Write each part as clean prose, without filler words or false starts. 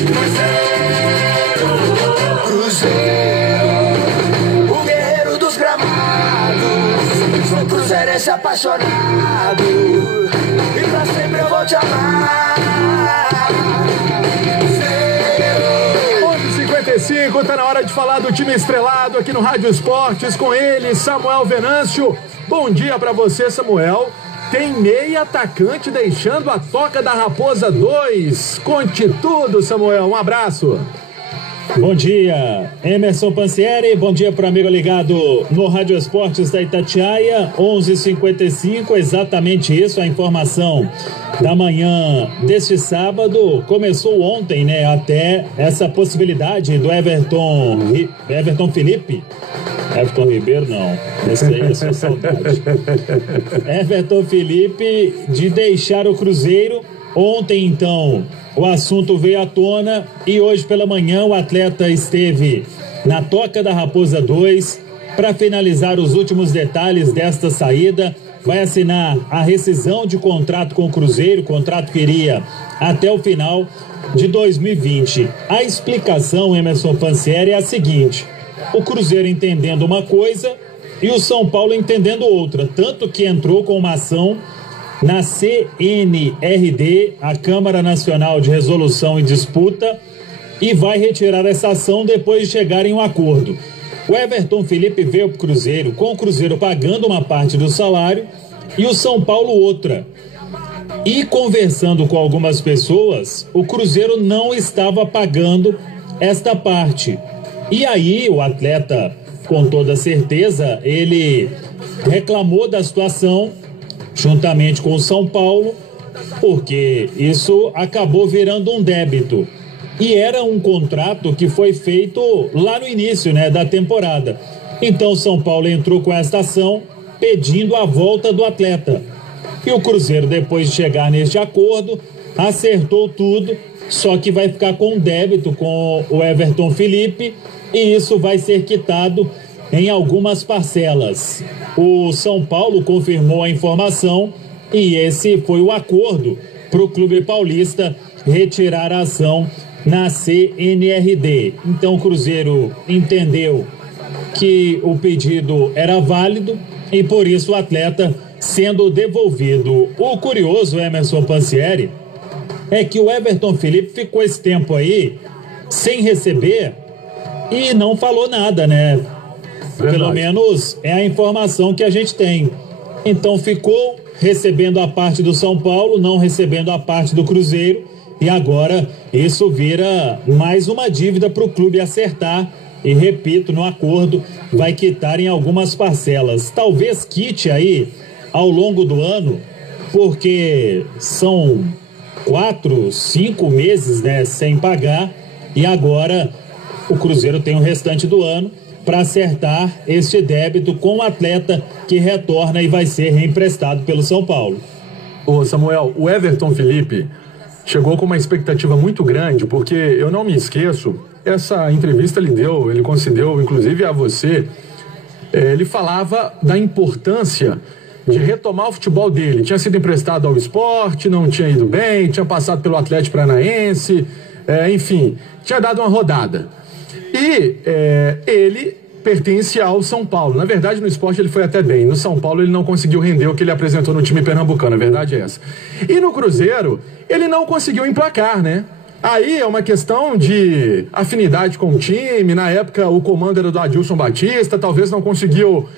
Cruzeiro, o guerreiro dos gramados. Sou cruzeirense apaixonado e pra sempre eu vou te amar. 11h55, tá na hora de falar do time estrelado aqui no Rádio Esportes com ele, Samuel Venâncio. Bom dia pra você, Samuel. Tem meia atacante deixando a Toca da Raposa 2. Conte tudo, Samuel. Um abraço. Bom dia, Emerson Pansieri. Bom dia para o amigo ligado no Rádio Esportes da Itatiaia. 11h55, exatamente isso, a informação da manhã deste sábado. Começou ontem, né? Até essa possibilidade do Everton Felipe. Everton Ribeiro, não. Esse aí é só saudade. Everton Felipe de deixar o Cruzeiro. Ontem, então, o assunto veio à tona e hoje pela manhã o atleta esteve na Toca da Raposa 2 para finalizar os últimos detalhes desta saída. Vai assinar a rescisão de contrato com o Cruzeiro, contrato que iria até o final de 2020. A explicação, Emerson Pansieri, é a seguinte: o Cruzeiro entendendo uma coisa e o São Paulo entendendo outra, tanto que entrou com uma ação na CNRD, a Câmara Nacional de Resolução e Disputa, e vai retirar essa ação depois de chegar em um acordo. O Everton Felipe veio para o Cruzeiro, com o Cruzeiro pagando uma parte do salário e o São Paulo outra. E conversando com algumas pessoas, o Cruzeiro não estava pagando esta parte. E aí o atleta, com toda certeza, ele reclamou da situação juntamente com o São Paulo, porque isso acabou virando um débito. E era um contrato que foi feito lá no início, né, da temporada. Então o São Paulo entrou com esta ação pedindo a volta do atleta. E o Cruzeiro, depois de chegar neste acordo, acertou tudo, só que vai ficar com débito com o Everton Felipe e isso vai ser quitado em algumas parcelas. O São Paulo confirmou a informação e esse foi o acordo para o Clube Paulista retirar a ação na CNRD. Então o Cruzeiro entendeu que o pedido era válido e por isso o atleta sendo devolvido. O curioso, Emerson Pansieri, é que o Everton Felipe ficou esse tempo aí sem receber e não falou nada, né? Verdade. Pelo menos é a informação que a gente tem. Então ficou recebendo a parte do São Paulo, não recebendo a parte do Cruzeiro, e agora isso vira mais uma dívida para o clube acertar. E repito, no acordo vai quitar em algumas parcelas. Talvez quite aí ao longo do ano, porque são 4, 5 meses, né, sem pagar, e agora o Cruzeiro tem o restante do ano para acertar este débito com o atleta que retorna e vai ser reemprestado pelo São Paulo. Ô Samuel, o Everton Felipe chegou com uma expectativa muito grande, porque eu não me esqueço, essa entrevista ele concedeu inclusive a você, ele falava da importância de retomar o futebol dele. Tinha sido emprestado ao Sport, não tinha ido bem, tinha passado pelo Atlético Paranaense, enfim, tinha dado uma rodada. E ele pertence ao São Paulo. Na verdade, no Sport ele foi até bem. No São Paulo ele não conseguiu render o que ele apresentou no time pernambucano, a verdade é essa. E no Cruzeiro, ele não conseguiu emplacar, né? Aí é uma questão de afinidade com o time. Na época o comando era do Adilson Batista, talvez não conseguiu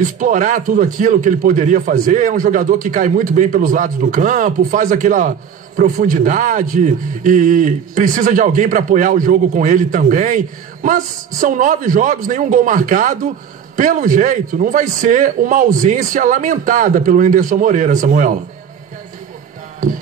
explorar tudo aquilo que ele poderia fazer. É um jogador que cai muito bem pelos lados do campo, faz aquela profundidade e precisa de alguém para apoiar o jogo com ele também. Mas são 9 jogos, nenhum gol marcado. Pelo jeito, não vai ser uma ausência lamentada pelo Anderson Moreira, Samuel.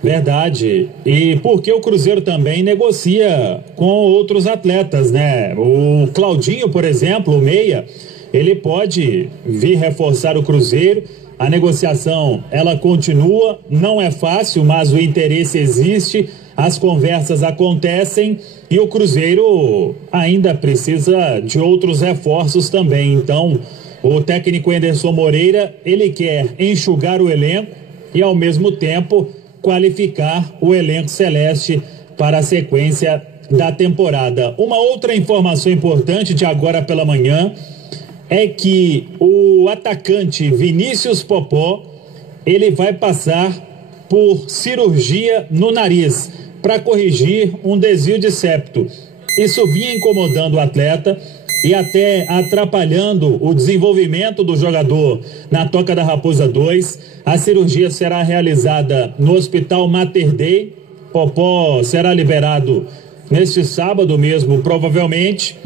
Verdade. E porque o Cruzeiro também negocia com outros atletas, né? O Claudinho, por exemplo, o meia, ele pode vir reforçar o Cruzeiro. A negociação, ela continua, não é fácil, mas o interesse existe, as conversas acontecem e o Cruzeiro ainda precisa de outros reforços também. Então, o técnico Anderson Moreira, ele quer enxugar o elenco e, ao mesmo tempo, qualificar o elenco celeste para a sequência da temporada. Uma outra informação importante de agora pela manhã é que o atacante Vinícius Popó, ele vai passar por cirurgia no nariz para corrigir um desvio de septo. Isso vinha incomodando o atleta e até atrapalhando o desenvolvimento do jogador na Toca da Raposa 2. A cirurgia será realizada no Hospital Mater Dei. Popó será liberado neste sábado mesmo, provavelmente.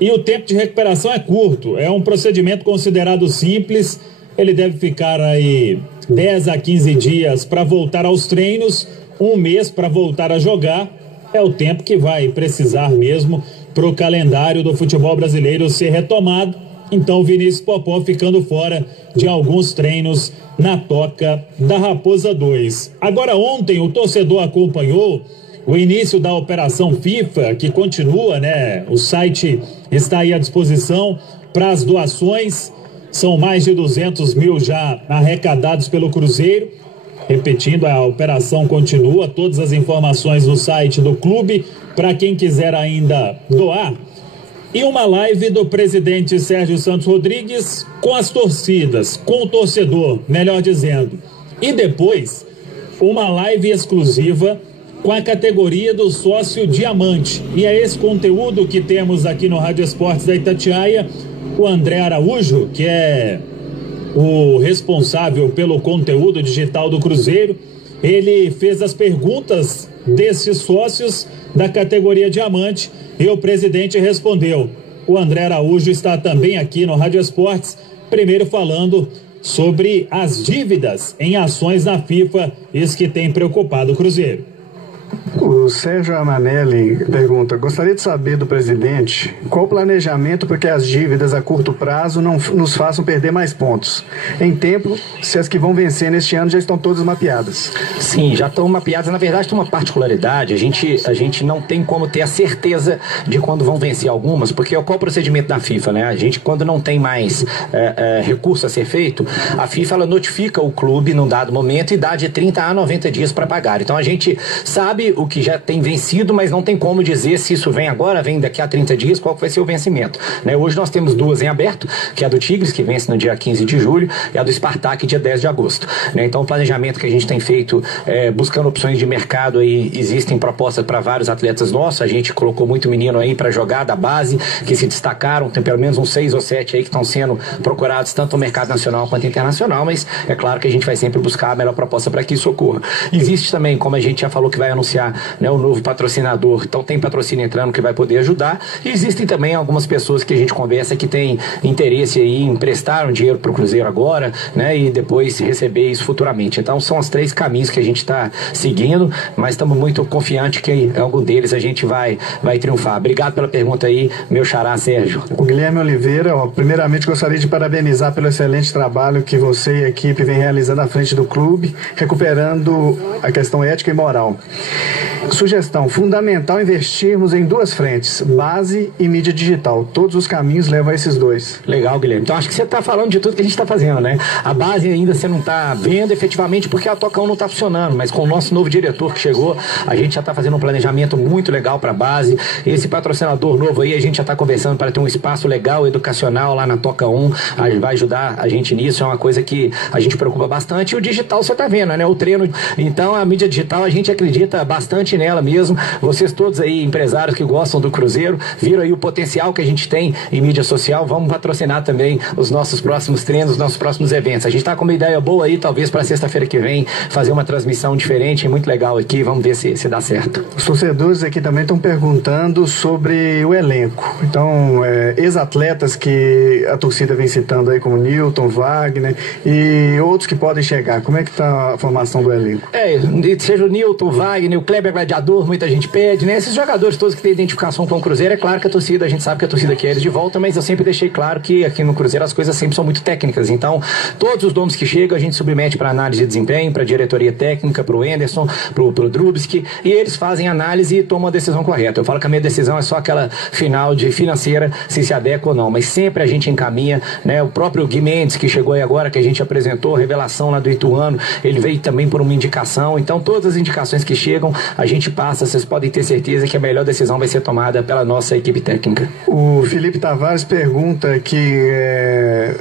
E o tempo de recuperação é curto, é um procedimento considerado simples. Ele deve ficar aí 10 a 15 dias para voltar aos treinos, um mês para voltar a jogar. É o tempo que vai precisar mesmo para o calendário do futebol brasileiro ser retomado. Então o Vinícius Popó ficando fora de alguns treinos na Toca da Raposa 2. Agora, ontem o torcedor acompanhou o início da Operação FIFA, que continua, né? O site está aí à disposição para as doações. São mais de 200 mil já arrecadados pelo Cruzeiro. Repetindo, a operação continua. Todas as informações no site do clube para quem quiser ainda doar. E uma live do presidente Sérgio Santos Rodrigues com as torcidas, com o torcedor, melhor dizendo. E depois, uma live exclusiva com a categoria do sócio diamante. E é esse conteúdo que temos aqui no Rádio Esportes da Itatiaia. O André Araújo, que é o responsável pelo conteúdo digital do Cruzeiro, ele fez as perguntas desses sócios da categoria diamante e o presidente respondeu. O André Araújo está também aqui no Rádio Esportes, primeiro falando sobre as dívidas em ações na FIFA, isso que tem preocupado o Cruzeiro. O Sérgio Amanelli pergunta: gostaria de saber do presidente qual o planejamento para que as dívidas a curto prazo não nos façam perder mais pontos. Em tempo, se as que vão vencer neste ano já estão todas mapeadas. Sim, já estão mapeadas. Na verdade, tem uma particularidade. A gente não tem como ter a certeza de quando vão vencer algumas, porque qual o procedimento da FIFA, né? A gente, quando não tem mais recurso a ser feito, a FIFA ela notifica o clube num dado momento e dá de 30 a 90 dias para pagar. Então a gente sabe o que já tem vencido, mas não tem como dizer se isso vem agora, vem daqui a 30 dias, qual que vai ser o vencimento, né? Hoje nós temos duas em aberto, que é a do Tigres, que vence no dia 15 de julho, e a do Spartak, dia 10 de agosto, né? Então o planejamento que a gente tem feito, buscando opções de mercado aí, existem propostas para vários atletas nossos. A gente colocou muito menino aí para jogar da base, que se destacaram, tem pelo menos uns 6 ou 7 aí que estão sendo procurados tanto no mercado nacional quanto internacional, mas é claro que a gente vai sempre buscar a melhor proposta para que isso ocorra. Existe também, como a gente já falou, que vai anunciar, né, o novo patrocinador, então tem patrocínio entrando que vai poder ajudar, e existem também algumas pessoas que a gente conversa que tem interesse aí em emprestar um dinheiro para o Cruzeiro agora, né, e depois receber isso futuramente. Então são os 3 caminhos que a gente está seguindo, mas estamos muito confiantes que em algum deles a gente vai triunfar. Obrigado pela pergunta aí, meu xará Sérgio. O Guilherme Oliveira, primeiramente gostaria de parabenizar pelo excelente trabalho que você e a equipe vem realizando à frente do clube, recuperando a questão ética e moral. Sugestão: fundamental investirmos em 2 frentes, base e mídia digital. Todos os caminhos levam a esses 2. Legal, Guilherme. Então acho que você está falando de tudo que a gente está fazendo, né? A base ainda você não está vendo efetivamente porque a Tocão não está funcionando, mas com o nosso novo diretor que chegou, a gente já está fazendo um planejamento muito legal para a base. Esse patrocinador novo aí, a gente já está conversando para ter um espaço legal, educacional lá na Toca 1, vai ajudar a gente nisso, é uma coisa que a gente preocupa bastante. E o digital você está vendo, né? O treino, então a mídia digital a gente acredita bastante nela mesmo. Vocês todos aí, empresários que gostam do Cruzeiro, viram aí o potencial que a gente tem em mídia social. Vamos patrocinar também os nossos próximos treinos, os nossos próximos eventos. A gente está com uma ideia boa aí, talvez para sexta-feira que vem, fazer uma transmissão diferente, muito legal aqui. Vamos ver se dá certo. Os torcedores aqui também estão perguntando sobre o elenco. Então, ex-atletas que a torcida vem citando aí, como Newton, Wagner e outros que podem chegar. Como é que está a formação do elenco? Seja o Newton, Wagner, o Kleber Gladiador, muita gente pede, né? Esses jogadores todos que têm identificação com o Cruzeiro, é claro que a gente sabe que a torcida quer eles de volta, mas eu sempre deixei claro que aqui no Cruzeiro as coisas sempre são muito técnicas. Então, todos os nomes que chegam, a gente submete para análise de desempenho, para a diretoria técnica, para o Anderson, para o Drubski, e eles fazem análise e tomam a decisão correta. Eu falo que a minha decisão é só aquela final de financeira, se adequa ou não, mas sempre a gente encaminha, né? O próprio Gui Mendes, que chegou aí agora, que a gente apresentou, revelação lá do Ituano, ele veio também por uma indicação. Então, todas as indicações que chegam, a gente passa, vocês podem ter certeza que a melhor decisão vai ser tomada pela nossa equipe técnica. O Felipe Tavares pergunta aqui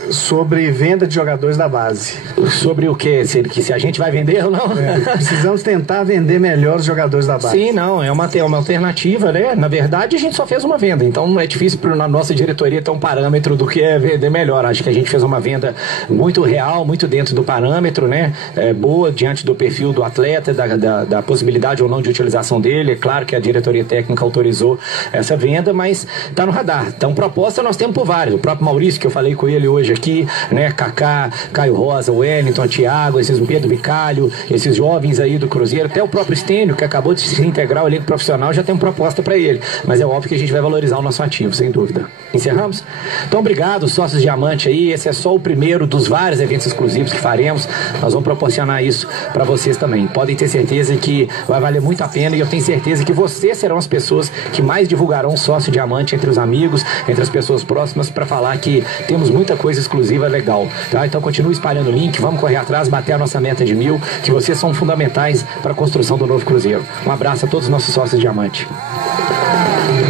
sobre venda de jogadores da base. Sobre o quê? Se a gente vai vender ou não? Precisamos tentar vender melhor os jogadores da base. Sim, não, é uma alternativa, né? Na verdade, a gente só fez uma venda, então não é difícil na nossa diretoria ter um parâmetro do que é vender melhor. Acho que a gente fez uma venda muito real, muito dentro do parâmetro, né? Boa diante do perfil do atleta, da possibilidade ou não de utilização dele. É claro que a diretoria técnica autorizou essa venda, mas tá no radar. Então, proposta nós temos por vários. O próprio Maurício, que eu falei com ele hoje aqui, né? Kaká, Caio Rosa, Wellington, Thiago, esses Pedro Bicalho, esses jovens aí do Cruzeiro, até o próprio Stênio, que acabou de se integrar ao elenco profissional, já tem uma proposta para ele. Mas é óbvio que a gente vai valorizar o nosso ativo, sem dúvida. Encerramos? Então, obrigado, sócios Diamante aí. Esse é só o primeiro dos vários eventos exclusivos que faremos. Nós vamos proporcionar isso para vocês também. Podem ter certeza que vai valer muito a pena, e eu tenho certeza que vocês serão as pessoas que mais divulgarão o sócio Diamante entre os amigos, entre as pessoas próximas, para falar que temos muita coisa exclusiva legal, tá? Então continue espalhando o link, vamos correr atrás, bater a nossa meta de 1000, que vocês são fundamentais para a construção do novo Cruzeiro. Um abraço a todos os nossos sócios Diamante.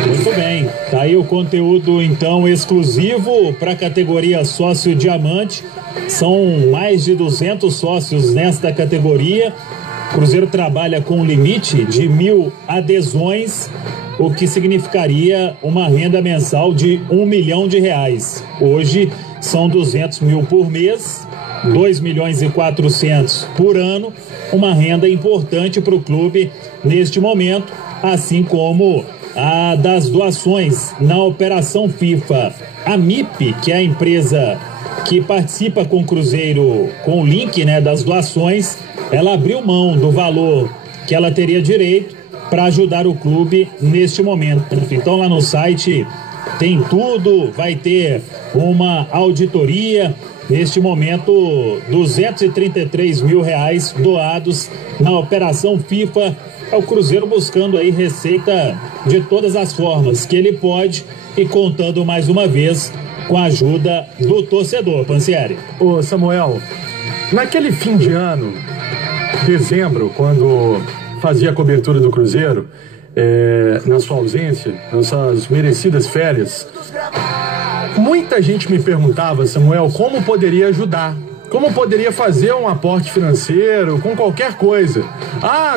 Muito bem, tá aí o conteúdo então exclusivo para a categoria sócio Diamante. São mais de 200 sócios nesta categoria. O Cruzeiro trabalha com um limite de 1000 adesões, o que significaria uma renda mensal de R$1 milhão. Hoje são 200 mil por mês, 2.400.000 por ano, uma renda importante para o clube neste momento, assim como a das doações na Operação FIFA. A MIP, que é a empresa que participa com o Cruzeiro, com o link, né, das doações, ela abriu mão do valor que ela teria direito para ajudar o clube neste momento. Então lá no site tem tudo, vai ter uma auditoria. Neste momento, R$233 mil doados na Operação FIFA. É o Cruzeiro buscando aí receita de todas as formas que ele pode e contando mais uma vez com a ajuda do torcedor. Pansieri. Ô Samuel, naquele fim de ano, dezembro, quando fazia a cobertura do Cruzeiro, na sua ausência, nas suas merecidas férias, muita gente me perguntava, Samuel, como poderia ajudar. Como poderia fazer um aporte financeiro com qualquer coisa?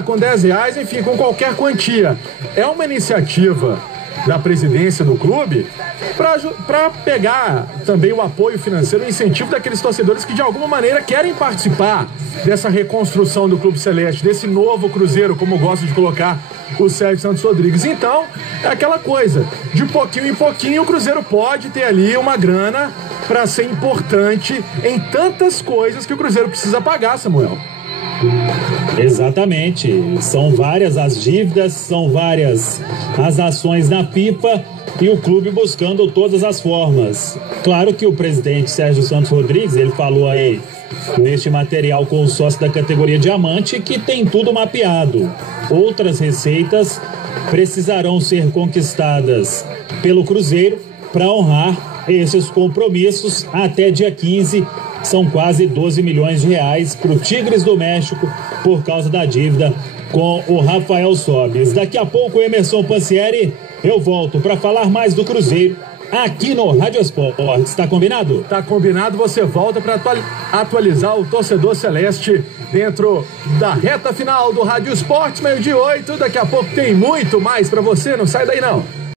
Com R$10, enfim, com qualquer quantia. É uma iniciativa da presidência do clube para pegar também o apoio financeiro, o incentivo daqueles torcedores que de alguma maneira querem participar dessa reconstrução do Clube Celeste, desse novo Cruzeiro, como gosta de colocar o Sérgio Santos Rodrigues. Então, é aquela coisa, de pouquinho em pouquinho o Cruzeiro pode ter ali uma grana para ser importante em tantas coisas que o Cruzeiro precisa pagar, Samuel. Exatamente, são várias as dívidas, são várias as ações na FIFA e o clube buscando todas as formas. Claro que o presidente Sérgio Santos Rodrigues, ele falou aí neste material com o sócio da categoria Diamante que tem tudo mapeado. Outras receitas precisarão ser conquistadas pelo Cruzeiro para honrar esses compromissos até dia 15. São quase R$12 milhões para o Tigres do México por causa da dívida com o Rafael Sobis. Daqui a pouco, Emerson Pansieri, eu volto para falar mais do Cruzeiro aqui no Rádio Esportes. Está combinado? Tá combinado, você volta para atualizar o torcedor celeste dentro da reta final do Rádio Esportes, 12:08. Daqui a pouco tem muito mais para você, não sai daí não.